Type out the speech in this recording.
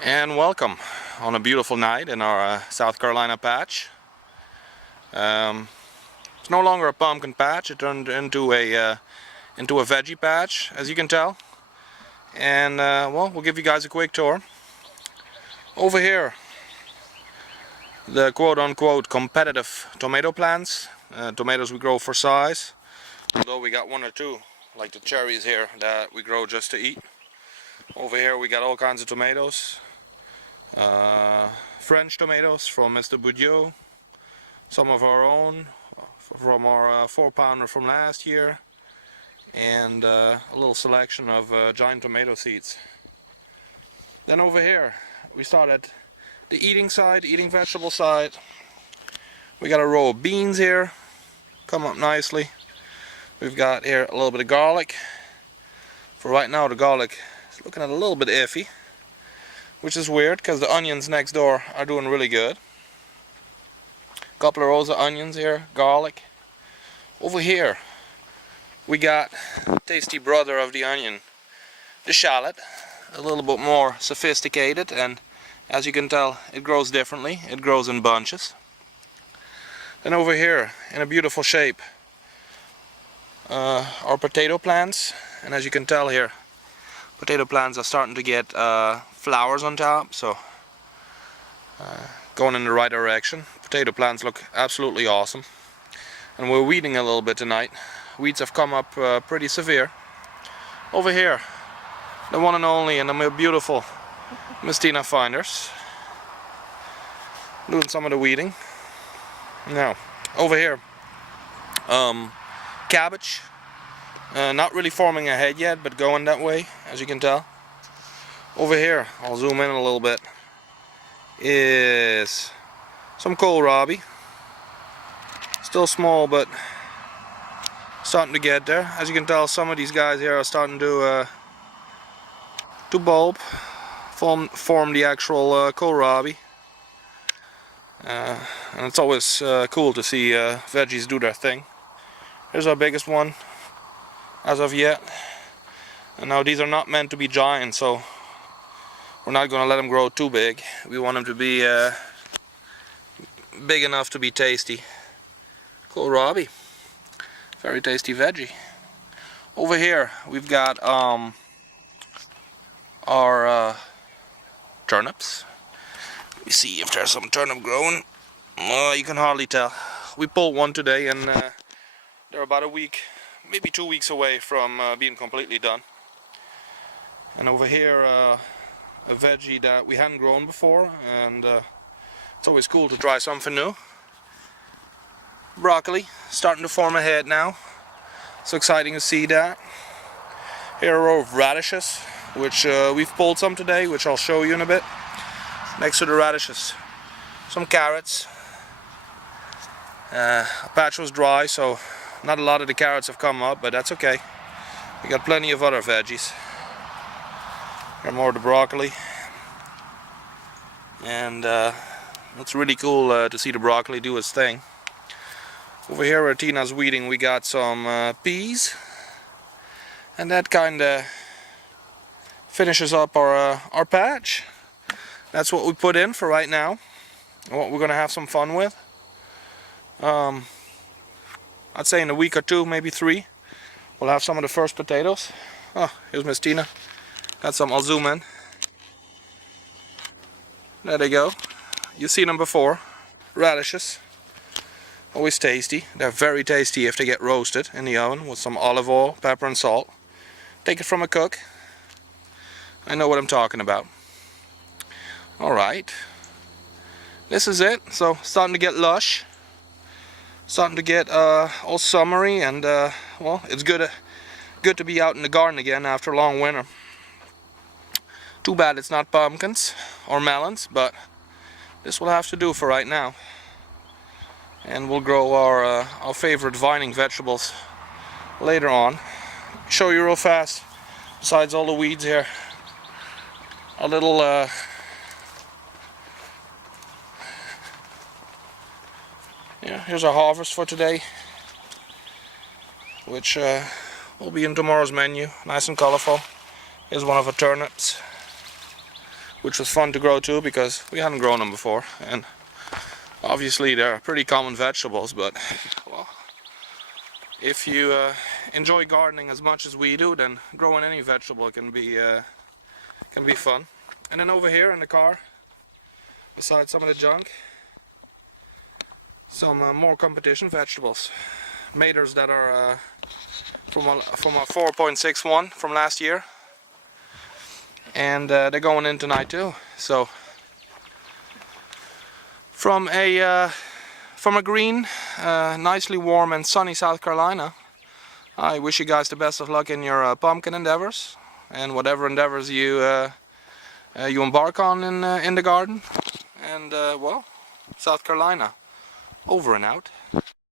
And welcome on a beautiful night in our South Carolina patch. It's no longer a pumpkin patch. It turned into a veggie patch, as you can tell. And well, we'll give you guys a quick tour. Over here, the quote-unquote competitive tomato plants. Tomatoes we grow for size, although we got one or two, like the cherries here, that we grow just to eat. Over here we got all kinds of tomatoes. French tomatoes from Mr. Boudreau, some of our own from our 4-pounder from last year, and a little selection of giant tomato seeds. Then over here we start at the eating side, eating vegetable side. We got a row of beans here, come up nicely. We've got here a little bit of garlic. For right now the garlic is looking a little bit iffy, which is weird because the onions next door are doing really good. Couple of rows of onions here, garlic. Over here we got tasty brother of the onion, the shallot, a little bit more sophisticated, and as you can tell it grows differently. It grows in bunches. Then over here in a beautiful shape, our potato plants, and as you can tell here, potato plants are starting to get flowers on top, so going in the right direction. Potato plants look absolutely awesome. And we're weeding a little bit tonight. Weeds have come up pretty severe. Over here, the one and only and the beautiful Miss Tina Finders, doing some of the weeding. Now, over here, cabbage. Not really forming a head yet, but going that way, as you can tell. Over here, I'll zoom in a little bit, is some kohlrabi. Still small, but starting to get there. As you can tell, some of these guys here are starting to bulb, form the actual kohlrabi. And it's always cool to see veggies do their thing. Here's our biggest one as of yet. And now these are not meant to be giant, so we're not going to let them grow too big. We want them to be big enough to be tasty. Kohlrabi, very tasty veggie. Over here we've got our turnips. Let me see if there's some turnip growing. You can hardly tell. We pulled one today, and they're about a week, maybe 2 weeks away from being completely done. And over here, a veggie that we hadn't grown before, and it's always cool to try something new. Broccoli, starting to form a head now. So exciting to see that. Here a row of radishes, which we've pulled some today, which I'll show you in a bit. Next to the radishes, some carrots. A patch was dry, so not a lot of the carrots have come up, but that's okay. We got plenty of other veggies. Here more of the broccoli. And it's really cool to see the broccoli do its thing. Over here where Tina's weeding, we got some peas. And that kinda finishes up our patch. That's what we put in for right now, and what we're gonna have some fun with. I'd say in a week or two, maybe 3, we'll have some of the first potatoes. Oh, here's Miss Tina. Got some, I'll zoom in. There they go. You've seen them before. Radishes. Always tasty. They're very tasty if they get roasted in the oven with some olive oil, pepper and salt. Take it from a cook. I know what I'm talking about. Alright. This is it. So, starting to get lush. Starting to get all summery, and well, it's good to be out in the garden again after a long winter. Too bad it's not pumpkins or melons, but this will have to do for right now. And we'll grow our favorite vining vegetables later on. Show you real fast, besides all the weeds here, a little yeah, here's our harvest for today, which will be in tomorrow's menu. Nice and colorful. Here's one of our turnips. which was fun to grow too because we hadn't grown them before. And obviously they're pretty common vegetables, but well, if you enjoy gardening as much as we do, then growing any vegetable can be fun. And then over here in the car, besides some of the junk, some more competition vegetables. Maters that are from a 4.61 from last year, and they're going in tonight too. So from a green, nicely warm and sunny South Carolina, I wish you guys the best of luck in your pumpkin endeavors and whatever endeavors you you embark on in the garden. And well, South Carolina, over and out.